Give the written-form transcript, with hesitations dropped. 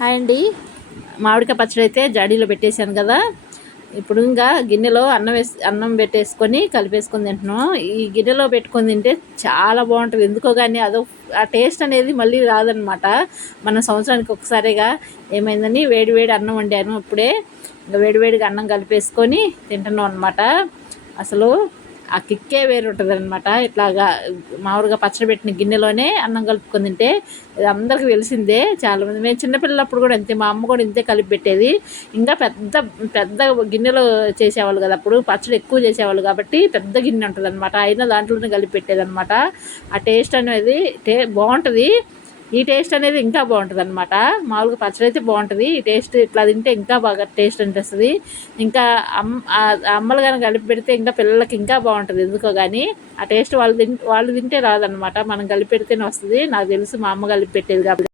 Hi అండి. మామిడికాయ పచ్చడి అయితే జాడీలో పెట్టేశాను కదా. ఇప్పుడు ఇంకా గిన్నెలో అన్నం పెట్టేసుకొని కలిపేసుకొని తింటున్నాం. ఈ గిన్నెలో పెట్టుకొని తింటే చాలా బాగుంటుంది. ఎందుకో కానీ ఆ టేస్ట్ అనేది మళ్ళీ రాదనమాట. మన సంవత్సరానికి ఒకసారిగా ఏమైందని వేడి వేడి అన్నం వండాను. ఇప్పుడే ఇంకా వేడివేడిగా అన్నం కలిపేసుకొని తింటున్నాం అనమాట. అసలు ఆ కిక్కే వేరు ఉంటుంది అనమాట. ఇట్లాగా మామూలుగా పచ్చడి పెట్టిన గిన్నెలోనే అన్నం కలుపుకొని తింటే ఇది అందరికీ తెలిసిందే. చాలామంది మేము చిన్నపిల్లలప్పుడు కూడా అంతే, మా అమ్మ కూడా ఇంతే కలిపి పెట్టేది. ఇంకా పెద్ద పెద్ద గిన్నెలో చేసేవాళ్ళు కదా, అప్పుడు పచ్చడి ఎక్కువ చేసేవాళ్ళు కాబట్టి పెద్ద గిన్నె ఉంటుంది అనమాట. అయినా దాంట్లోనే కలిపి పెట్టేది అనమాట. ఆ టేస్ట్ అనేది బాగుంటుంది. ఈ టేస్ట్ అనేది ఇంకా బాగుంటుంది అనమాట. మామూలుగా పచ్చడి అయితే బాగుంటుంది, ఈ టేస్ట్ ఇట్లా తింటే ఇంకా బాగా టేస్ట్ అనిపిస్తుంది. ఇంకా అమ్మలు కానీ కలిపి పెడితే ఇంకా పిల్లలకి ఇంకా బాగుంటుంది. ఎందుకో కానీ ఆ టేస్ట్ వాళ్ళు తింటే రాదనమాట, మనం కలిపి పెడితేనే వస్తుంది. నాకు తెలుసు, మా అమ్మ కలిపి పెట్టేది కాబట్టి.